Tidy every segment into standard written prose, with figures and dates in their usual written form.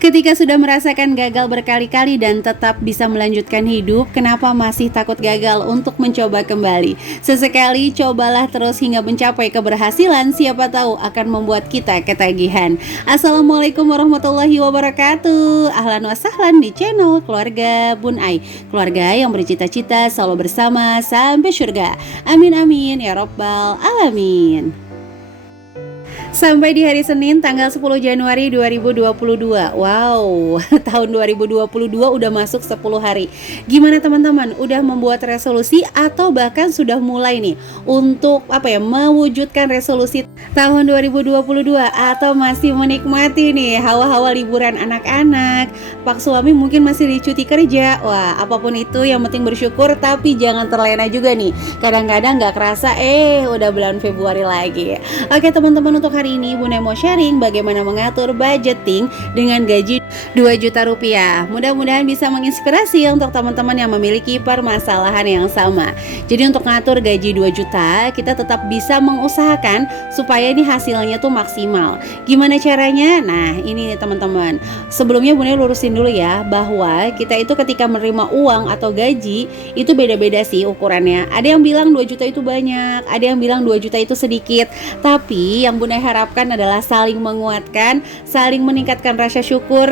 Ketika sudah merasakan gagal berkali-kali dan tetap bisa melanjutkan hidup, kenapa masih takut gagal untuk mencoba kembali? Sesekali cobalah terus hingga mencapai keberhasilan, siapa tahu akan membuat kita ketagihan. Assalamualaikum warahmatullahi wabarakatuh. Ahlan wa sahlan di channel Keluarga Bun Ai. Keluarga yang bercita-cita selalu bersama sampai surga. Amin amin ya robbal alamin. Sampai di hari Senin tanggal 10 Januari 2022. Wow, tahun 2022 udah masuk 10 hari. Gimana teman-teman? Udah membuat resolusi atau bahkan sudah mulai nih untuk mewujudkan resolusi tahun 2022 atau masih menikmati nih hawa-hawa liburan anak-anak? Pak suami mungkin masih di cuti kerja. Wah, apapun itu yang penting bersyukur, tapi jangan terlena juga nih. Kadang-kadang nggak kerasa udah bulan Februari lagi. Oke teman-teman, untuk hari ini Bunda mau sharing bagaimana mengatur budgeting dengan gaji 2 juta rupiah. Mudah-mudahan bisa menginspirasi untuk teman-teman yang memiliki permasalahan yang sama. Jadi untuk ngatur gaji 2 juta, kita tetap bisa mengusahakan supaya ini hasilnya tuh maksimal. Gimana caranya? Nah, ini nih teman-teman. Sebelumnya Bunda lurusin dulu ya, bahwa kita itu ketika menerima uang atau gaji itu beda-beda sih ukurannya. Ada yang bilang 2 juta itu banyak, ada yang bilang 2 juta itu sedikit. Tapi yang Bunda harapkan adalah saling menguatkan, saling meningkatkan rasa syukur.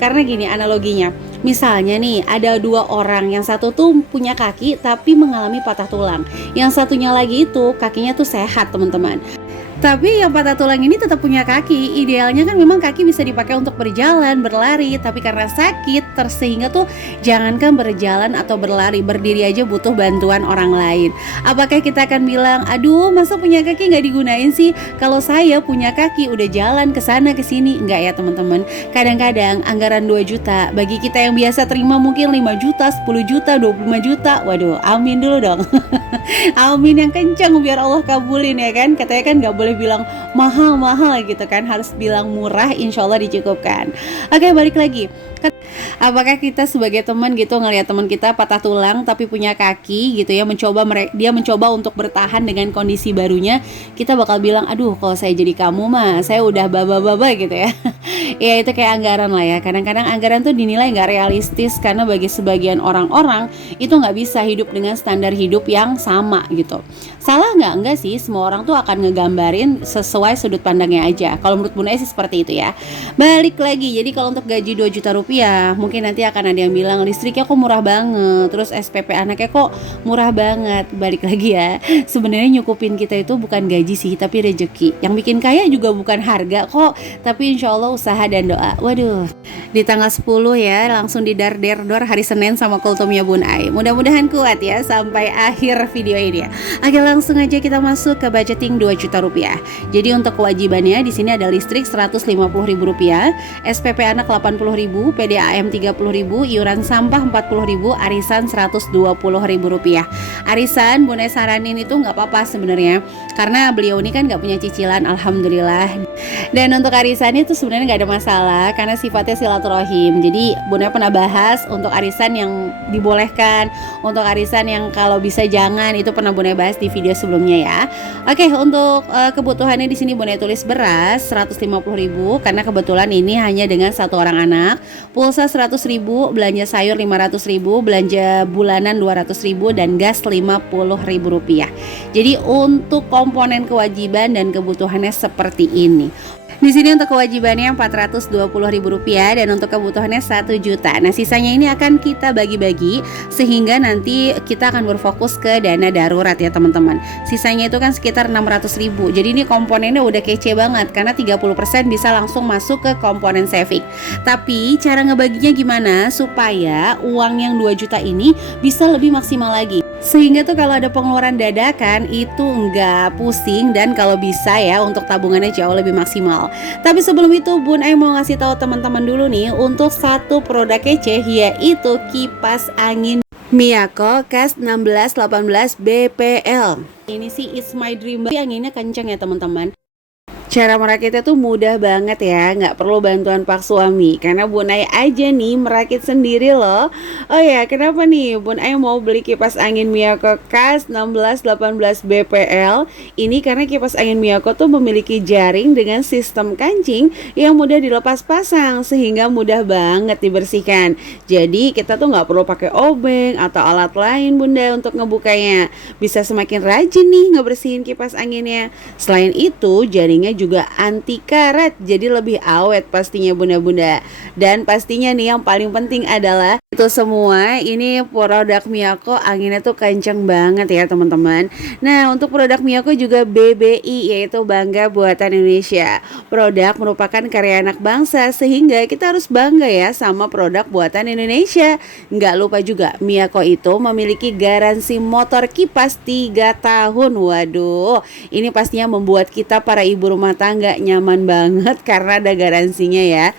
Karena gini analoginya, misalnya nih ada dua orang, yang satu tuh punya kaki tapi mengalami patah tulang, yang satunya lagi itu kakinya tuh sehat teman-teman. Tapi yang patah tulang ini tetap punya kaki. Idealnya kan memang kaki bisa dipakai untuk berjalan, berlari. Tapi karena sakit, sehingga tuh jangankan berjalan atau berlari, berdiri aja butuh bantuan orang lain. Apakah kita akan bilang, aduh masa punya kaki nggak digunain sih? Kalau saya punya kaki udah jalan ke sana ke sini. Enggak ya teman-teman. Kadang-kadang anggaran 2 juta bagi kita yang biasa terima mungkin 5 juta, 10 juta, 25 juta. Waduh, amin dulu dong. Amin yang kencang biar Allah kabulin ya kan. Katanya kan nggak boleh bilang mahal-mahal gitu kan, harus bilang murah, insya Allah dicukupkan. Oke, balik lagi. Apakah kita sebagai teman gitu ngelihat teman kita patah tulang tapi punya kaki gitu ya, dia mencoba untuk bertahan dengan kondisi barunya, kita bakal bilang aduh kalau saya jadi kamu mah saya udah baba-baba gitu ya. Ya itu kayak anggaran lah ya. Kadang-kadang anggaran tuh dinilai nggak realistis karena bagi sebagian orang-orang itu nggak bisa hidup dengan standar hidup yang sama gitu. Salah nggak? Enggak sih, semua orang tuh akan ngegambarin sesuai sudut pandangnya aja. Kalau menurut Bunda sih seperti itu ya. Balik lagi, jadi kalau untuk gaji 2 juta rupiah, mungkin nanti akan ada yang bilang listriknya kok murah banget, terus SPP anaknya kok murah banget. Balik lagi ya, sebenarnya nyukupin kita itu bukan gaji sih, tapi rezeki. Yang bikin kaya juga bukan harga kok, tapi insya Allah usaha dan doa. Waduh, di tanggal 10 ya, langsung didar-der hari Senin sama kultumnya Bun Ai. Mudah-mudahan kuat ya sampai akhir video ini ya. Oke, langsung aja kita masuk ke budgeting 2 juta rupiah. Jadi untuk kewajibannya di sini ada listrik Rp150.000, SPP anak Rp80.000, PDAM Rp30.000, iuran sampah Rp40.000, arisan Rp120.000. Arisan Bunda saranin itu nggak apa-apa sebenarnya, karena beliau ini kan nggak punya cicilan, alhamdulillah. Dan untuk arisan itu sebenarnya nggak ada masalah karena sifatnya silaturahim. Jadi Bunda pernah bahas untuk arisan yang dibolehkan, untuk arisan yang kalau bisa jangan, itu pernah Bunda bahas di video sebelumnya ya. Oke, untuk kebutuhannya di sini Bunda tulis beras Rp150.000 karena kebetulan ini hanya dengan satu orang anak, pulsa Rp100.000, belanja sayur Rp500.000, belanja bulanan Rp200.000, dan gas Rp50.000. Jadi untuk komponen kewajiban dan kebutuhannya seperti ini. Di sini untuk kewajibannya Rp420.000 dan untuk kebutuhannya 1 juta. Nah, sisanya ini akan kita bagi-bagi sehingga nanti kita akan berfokus ke dana darurat ya teman-teman. Sisanya itu kan sekitar 600.000. Jadi ini komponennya udah kece banget karena 30% bisa langsung masuk ke komponen saving. Tapi cara ngebaginya gimana supaya uang yang 2 juta ini bisa lebih maksimal lagi, sehingga tuh kalau ada pengeluaran dadakan itu enggak pusing, dan kalau bisa ya untuk tabungannya jauh lebih maksimal. Tapi sebelum itu Bun Ai mau ngasih tahu teman-teman dulu nih untuk satu produk kece, yaitu kipas angin Miyako Cast 1618 BPL. Ini sih It's My Dream, anginnya kenceng ya teman-teman. Cara merakitnya tuh mudah banget ya, nggak perlu bantuan Pak suami. Karena Bun Ai aja nih merakit sendiri loh. Oh ya, kenapa nih Bun Ai mau beli kipas angin Miyako Kas 1618 BPL? Ini karena kipas angin Miyako tuh memiliki jaring dengan sistem kancing yang mudah dilepas pasang sehingga mudah banget dibersihkan. Jadi kita tuh nggak perlu pakai obeng atau alat lain Bunda untuk ngebukanya. Bisa semakin rajin nih ngebersihin kipas anginnya. Selain itu, jaringnya juga anti karat, jadi lebih awet pastinya bunda-bunda. Dan pastinya nih yang paling penting adalah itu semua ini produk Miyako anginnya tuh kenceng banget ya teman-teman. Nah, untuk produk Miyako juga BBI, yaitu Bangga Buatan Indonesia. Produk merupakan karya anak bangsa sehingga kita harus bangga ya sama produk buatan Indonesia. Nggak lupa juga Miyako itu memiliki garansi motor kipas 3 tahun. Waduh, ini pastinya membuat kita para ibu rumah tangga nyaman banget karena ada garansinya ya.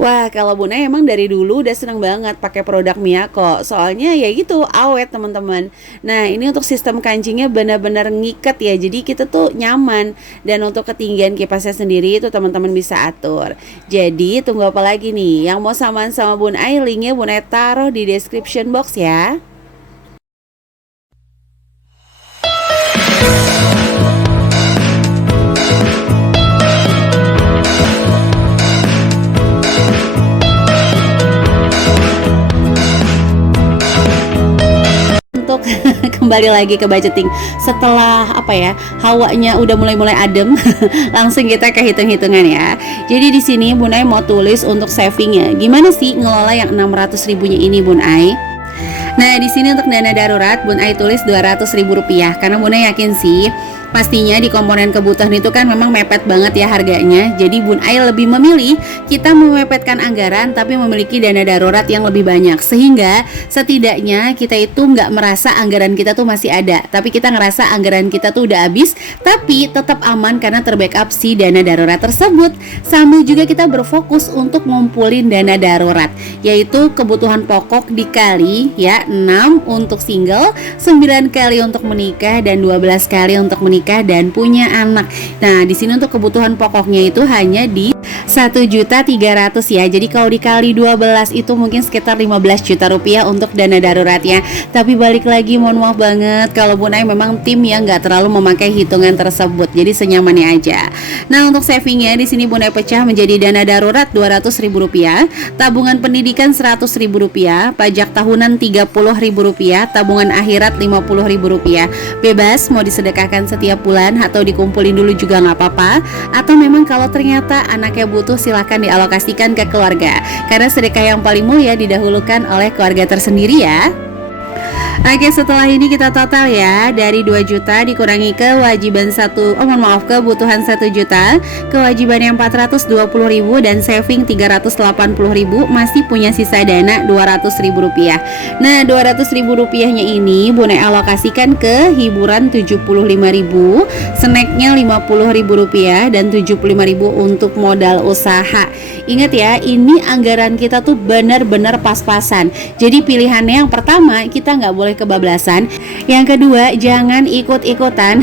Wah, kalau Bunda emang dari dulu udah seneng banget pakai produk Miyako. Soalnya ya gitu, awet teman-teman. Nah, ini untuk sistem kancingnya benar-benar ngiket ya. Jadi kita tuh nyaman. Dan untuk ketinggian kipasnya sendiri itu teman-teman bisa atur. Jadi tunggu apa lagi nih? Yang mau samaan sama Bun Ai, linknya Bun Ai taruh di description box ya. Untuk kembali lagi ke budgeting setelah apa ya, hawanya udah mulai adem, langsung kita ke hitung-hitungan ya. Jadi di sini Bun Ai mau tulis untuk savingnya. Gimana sih ngelola yang 600 ribunya ini Bun Ai? Nah, di sini untuk dana darurat Bun Ai tulis 200 ribu rupiah karena Bun Ai yakin sih pastinya di komponen kebutuhan itu kan memang mepet banget ya harganya. Jadi Bun Ai lebih memilih kita memepetkan anggaran tapi memiliki dana darurat yang lebih banyak, sehingga setidaknya kita itu nggak merasa anggaran kita tuh masih ada, tapi kita ngerasa anggaran kita tuh udah habis tapi tetap aman karena terbackup si dana darurat tersebut. Sambil juga kita berfokus untuk ngumpulin dana darurat, yaitu kebutuhan pokok dikali ya 6 untuk single, 9 kali untuk menikah, dan 12 kali untuk menikah dan punya anak. Nah, di sini untuk kebutuhan pokoknya itu hanya di 1.300.000 ya. Jadi kalau dikali 12 itu mungkin sekitar 15 juta rupiah untuk dana daruratnya. Tapi balik lagi, mohon maaf banget kalau Bun Ai memang tim yang nggak terlalu memakai hitungan tersebut. Jadi senyamannya aja. Nah, untuk savingnya di sini Bun Ai pecah menjadi dana darurat 200.000 rupiah, tabungan pendidikan 100.000 rupiah, pajak tahunan 30.000 rupiah, tabungan akhirat 50.000 rupiah. Bebas mau disedekahkan setiap bulan atau dikumpulin dulu juga nggak apa-apa. Atau memang kalau ternyata anaknya butuh, silahkan dialokasikan ke keluarga, karena sedekah yang paling mulia didahulukan oleh keluarga tersendiri ya. Oke, setelah ini kita total ya, dari 2 juta dikurangi kewajiban kebutuhan 1 juta, kewajiban yang 420.000 dan saving 380.000, masih punya sisa dana 200.000 rupiah. Nah, 200.000 rupiahnya ini Bun Ai alokasikan ke hiburan 75.000, snacknya 50.000 rupiah, dan 75.000 untuk modal usaha. Ingat ya, ini anggaran kita tuh benar-benar pas-pasan. Jadi pilihannya yang pertama, kita nggak boleh kebablasan. Yang kedua, jangan ikut-ikutan.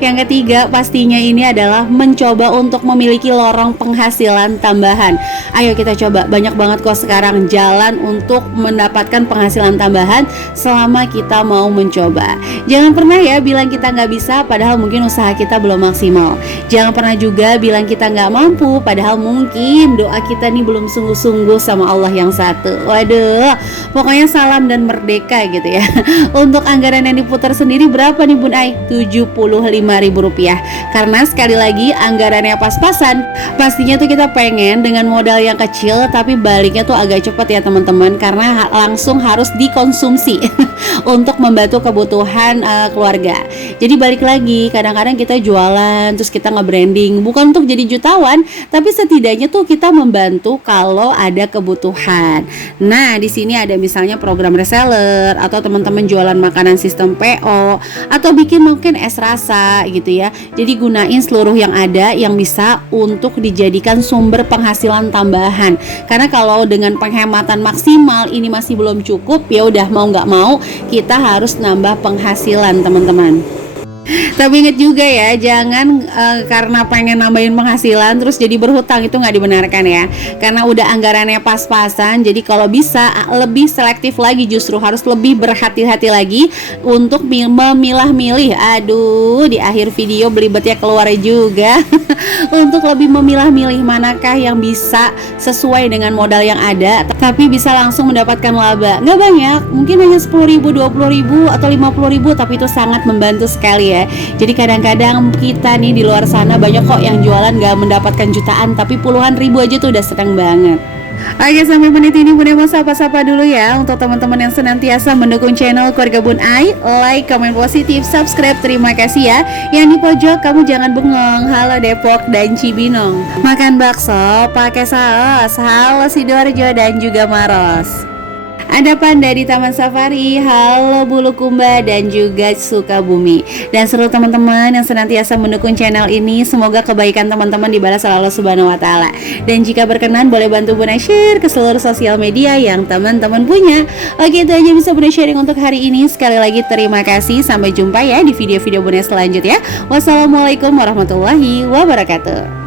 Yang ketiga, pastinya ini adalah mencoba untuk memiliki lorong penghasilan tambahan. Ayo kita coba, banyak banget kok sekarang jalan untuk mendapatkan penghasilan tambahan selama kita mau mencoba. Jangan pernah ya bilang kita nggak bisa padahal mungkin usaha kita belum maksimal. Jangan pernah juga bilang kita nggak mampu padahal mungkin doa kita nih belum sungguh-sungguh sama Allah yang satu. Waduh, pokoknya salam dan merdeka gitu ya. Untuk anggaran yang diputar sendiri berapa nih Bun Ai? 75.000 rupiah. Karena sekali lagi anggarannya pas-pasan. Pastinya tuh kita pengen dengan modal yang kecil tapi baliknya tuh agak cepat ya teman-teman, karena langsung harus dikonsumsi untuk membantu kebutuhan keluarga. Jadi balik lagi, kadang-kadang kita jualan terus kita nge-branding bukan untuk jadi jutawan, tapi setidaknya tuh kita membantu kalau ada kebutuhan. Nah, di sini ada misalnya program reseller atau teman-teman jualan makanan sistem PO atau bikin mungkin es rasa gitu ya. Jadi gunain seluruh yang ada yang bisa untuk dijadikan sumber penghasilan tambahan. Karena kalau dengan penghematan maksimal ini masih belum cukup, ya udah mau nggak mau kita harus nambah penghasilan teman-teman. Tapi inget juga ya, jangan karena pengen nambahin penghasilan terus jadi berhutang, itu nggak dibenarkan ya. Karena udah anggarannya pas-pasan, jadi kalau bisa lebih selektif lagi, justru harus lebih berhati-hati lagi untuk memilah-milih. Aduh, di akhir video belibetnya keluar juga. Untuk lebih memilah-milih manakah yang bisa sesuai dengan modal yang ada, tapi bisa langsung mendapatkan laba. Nggak banyak, mungkin hanya 10.000, 20.000, atau 50.000, tapi itu sangat membantu sekali ya. Jadi kadang-kadang kita nih di luar sana banyak kok yang jualan nggak mendapatkan jutaan, tapi puluhan ribu aja tuh udah seneng banget. Oke, sampai menit ini Bunda mau sapa-sapa dulu ya untuk teman-teman yang senantiasa mendukung channel Keluarga Bun Ai. Like, komen positif, subscribe, terima kasih ya. Yang di pojok kamu jangan bengong. Halo Depok dan Cibinong. Makan bakso pakai saus. Halo Sidoarjo dan juga Maros. Ada Panda di Taman Safari, halo Bulukumba dan juga Sukabumi. Dan seluruh teman-teman yang senantiasa mendukung channel ini, semoga kebaikan teman-teman dibalas oleh Allah Subhanahu wa taala. Dan jika berkenan boleh bantu Bunda share ke seluruh sosial media yang teman-teman punya. Oke, itu aja bisa Bunda sharing untuk hari ini. Sekali lagi terima kasih, sampai jumpa ya di video-video Bunda selanjutnya. Wassalamualaikum warahmatullahi wabarakatuh.